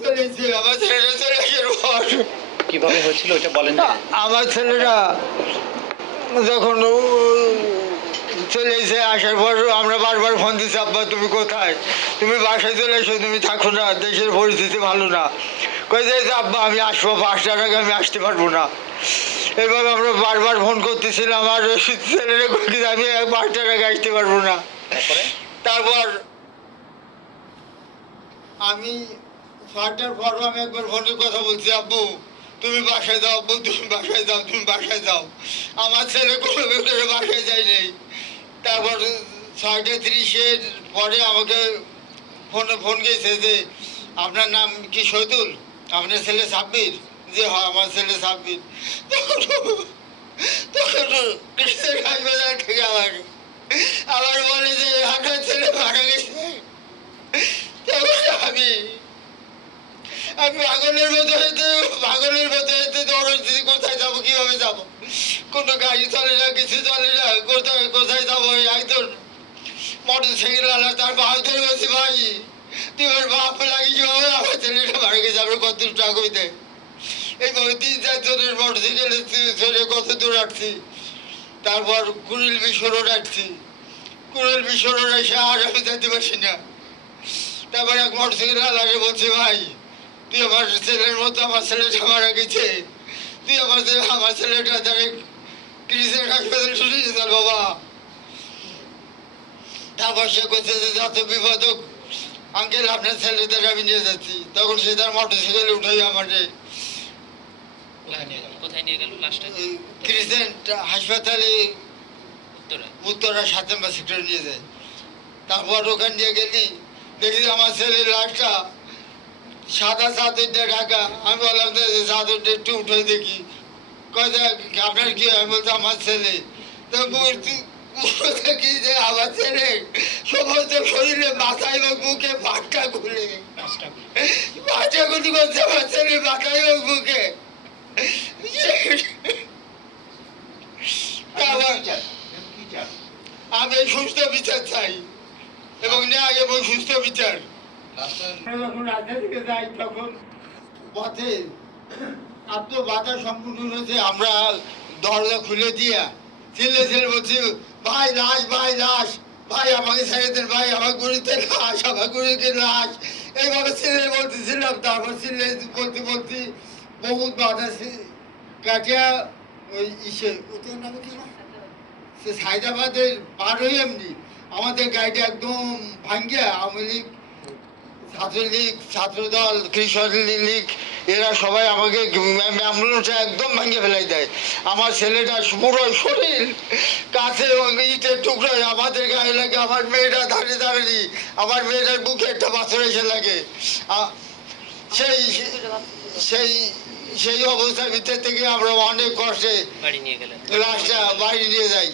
চলেছে আমার ছেলেটা চলে আসার পর। কিভাবে হয়েছিল ওটা বলেন। আমার ছেলেটা যখন চলে এসে আসার পর আমরা বারবার ফোন দিচ্ছি, আব্বা তুমি কোথায়, তুমি বাসায় চলে এসো, তুমি থাকো না, দেশের পরিস্থিতি ভালো না। কয়েছে আব্বা আমি আসবো, 5টার আগে আমি আসতে পারবো না। এভাবে আমরা বারবার ফোন করতেছিলাম, আর ছেলেরা বলছি আমি 5টার আগে আসতে পারবো না। তারপর আমি 6টার পরও আমি একবার ফোনে কথা বলছি, আব্বু তুমি বাসায় যাও, আব্বু তুমি বাসায় যাও, তুমি বাসায় যাও। আমার ছেলে কোনো করে বাসায় যায় নেই। তারপর 6:30-এর পরে আমাকে ফোন গেছে যে আপনার নাম কি শহীদুল, আপনার ছেলে সাব্বির? যে হয় আমার ছেলে সাব্বির। তখন হাসপাতাল থেকে আবার বলে যে আপনার ছেলে মারা গেছে। তখন আমি পাগলের মতো হইতে দৌড়াচ্ছি, কোথায় যাবো, কিভাবে যাবো, কোনো গাড়ি চলে না, কিছু চলে না, কোথায় যাবো। একজন মোটর সাইকেল আলা তার বাপ ধরে বলছি, ভাই তুই ওর বাপ লাগিস, আমার ছেলেটা মারা গেছে, আমরা কত টাকা হইতে এইভাবে 3-4 জনের মোটর সাইকেলে ছেলে কত দূর আসছি। তারপর কুড়িল বিস্ফোরণ আসছি, কুড়িল বিস্ফোরণ এসে আর আমি যেতে পারছি না। তারপর এক মোটর সাইকেল আলাকে বলছি, ভাই তুই আমার ছেলের মতো, আমার ছেলেটা মারা গেছে, তুই আমার ছেলেটা তাহলে ক্রিসের হাসপাতালে শুনে যেতে বাবা। তারপর সে করছে যে যত বিপদ হোক আঙ্কেল আপনার ছেলেদের আমি নিয়ে যাচ্ছি। তখন সে তার মোটর সাইকেলে উঠাই আমাকে ক্রিসেন্ট হাসপাতালে উত্তরা 7 নম্বর সেক্টরে নিয়ে যায়। তারপর ওখানে নিয়ে গেলি, দেখি আমার ছেলের লাশটা সাদা চাদরটা ঢাকা। আমি বললাম যে চাদরটা একটু উঠে দেখি, কথা আপনার কি? আমি বলছি আমার ছেলে। তো দেখি যে আমার ছেলে সমস্ত শরীরে মাথায় এবং বুকে পাটটা খুলে করছে আমার ছেলে মাথায় এবং বুকে। আমি সুস্থ বিচার চাই এবং ন্যায় এবং সুস্থ বিচার। যখন রাস্তা থেকে যাই তখন পথে আত্মবাধা সম্পূর্ণ হয়েছে। আমরা দরজা খুলে দিয়া ছেলে বলছি, ভাই লাশ, ভাই লাশ, ভাই আমাকে ছেড়ে দেন, ভাই আমার গরিতে লাশ, আমার গরিকে লাশ, এইভাবে ছেলে বলতেছিলাম। তারপর ছেলে বলতে বহুত বাধা কাটিয়া ওই ইসে ওদের নামে কি সে হায়দ্রাবাদের পার হয়ে এমনি আমাদের গাড়িটা একদম ভাঙ্গিয়া আওয়ামী লীগ, ছাত্রলীগ, ছাত্রদল, কৃষক লীগ এরা সবাই আমাকে অ্যাম্বুলেন্সটা একদম ভাঙিয়ে ফেলাই দেয়। আমার ছেলেটা পুরো শরীর কাছে ইটের টুকরোয় আমাদের গায়ে লাগে। আমার মেয়েটা দাঁড়িয়ে আমার মেয়েটার বুকে একটা পাথর এসে লাগে। সেই সেই সেই অবস্থার ভিতর থেকে আমরা অনেক কষ্টে লাশটা বাড়ি নিয়ে যাই।